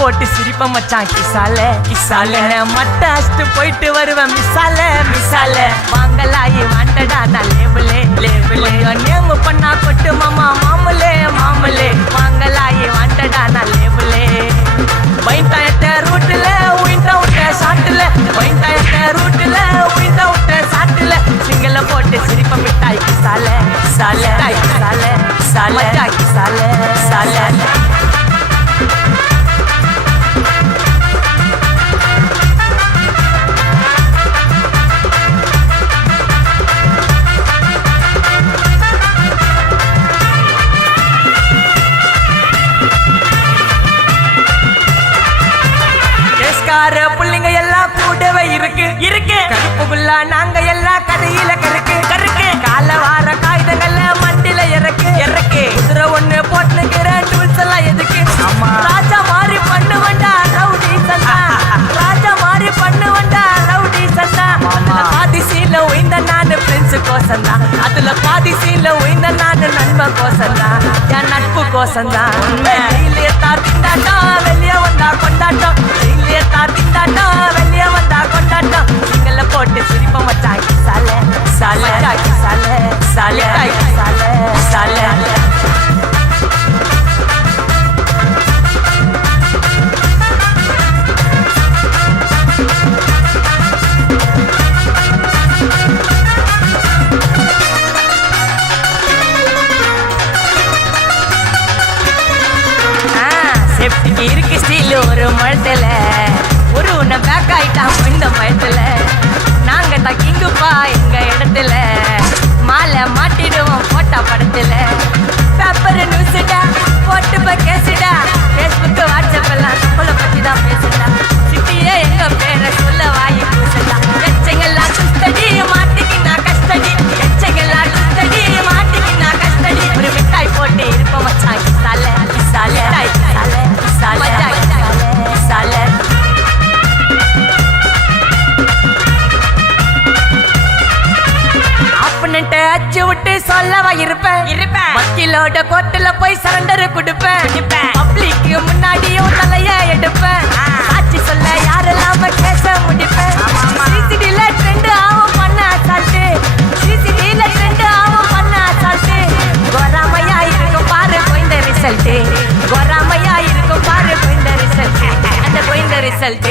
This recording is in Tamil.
போட்டு சிரிப்ப மச்சான் கிசால கிசால மட்ட அஷ்டு போயிட்டு வருவேன் மிசால மிசால வாங்கலாயி வாண்டடா நான் லேபிளே லேபிளே நேமு பண்ணா கொட்டு மாமா மாமலே மாமலே வாங்கலாயி வாண்டடா நான் லேபிளே வைண்டாயத்த ரூட்ல உயிண்டா விட்ட சாட்டுல வைண்டாயத்த ரூட்ல உயிண்டா விட்ட சாட்டுல சிங்கல போட்டு சிரிப்ப மிட்டாய் கிசால கிசால கிசால கிசால மச்சான் கிசால கிசால புள்ளிங்க எல்லாம் கூடவே இருக்கு இருக்கு கருப்புக்குள்ள நாங்க எல்லாம் கதையில கருக்கு கருக்கு கால வார காகிதங்கள்ல மண்டில இறக்கு இறக்கு குதிரை ஒண்ணு போட்டுக்கிற டூல்ஸ் எல்லாம் எதுக்கு ராஜா மாதிரி பண்ணு வண்டா ரவுடி சந்தா ராஜா மாதிரி பண்ணு வண்டா ரவுடி சந்தா அதுல பாதி சீன்ல உயிந்த நானு பிரின்ஸ் கோசந்தா அதுல பாதி சீன்ல உயிந்த நானு நண்பன் கோசந்தா என் நட்பு கோசந்தா திண்டாட்டம் வெளியே வந்தா கொண்டாட்டம் திண்டாட்டம் வெளியே வந்தா கொண்டாட்டம் சிங்கல போட்டு சிரிப்ப மச்சான் கிசால கிசால கிசால கிசால கிசால கிசால சேஃப்டிக்கு இருக்கு ஸ்டீல் ஒரு மழத்துல ஒரு உன்னை பேக் ஆயிட்டான் இந்த மயத்துல நாங்க தான் கிங்குப்பா எங்க இடத்துல மாலை மாட்டிடுவோம் போட்டா படத்துல பேப்பர் நியூஸ்டா போட்டு கேசுடா ஃபேஸ்புக் வாட்ஸ்அப் எல்லாம் நம்மளை பத்தி தான் பேசுடா சிட்டியே எங்க பேரை சொல்ல வாங்கி பூசடா எச்சங்கெல்லாம் சுஸ்தடி மாட்டிக்கு நான் கஷ்டடி எச்சங்கெல்லாம் சுஸ்தடி மாட்டிக்கு நான் கஷ்டடி ஒரு மிட்டாய் போட்டு இருப்போம் மச்சான் கிசால கிசால கிசால கிசால கிசால அச்சு விட்டு சொல்லவா இருப்பேன் வக்கீலோட கோர்ட்டுல போய் சரண்டர் கொடுப்பேன் பப்ளிக்கு முன்னாடியும் தலைய எடுப்பேன் சாட்சி சொல்ல யாரெல்லாம் கேச முடிப்பேன் சிசிடில ட்ரெண்ட் ஆகும் பண்ண அசால்ட்டு சிசிடில ட்ரெண்ட் ஆகும் பண்ண அசால்ட்டு கோராமையா இருக்கும் பாரு கோய்ந்த ரிசல்ட் கோராமையா இருக்கும் பாரு கோய்ந்த ரிசல்ட் அந்த கோய்ந்த ரிசல்ட்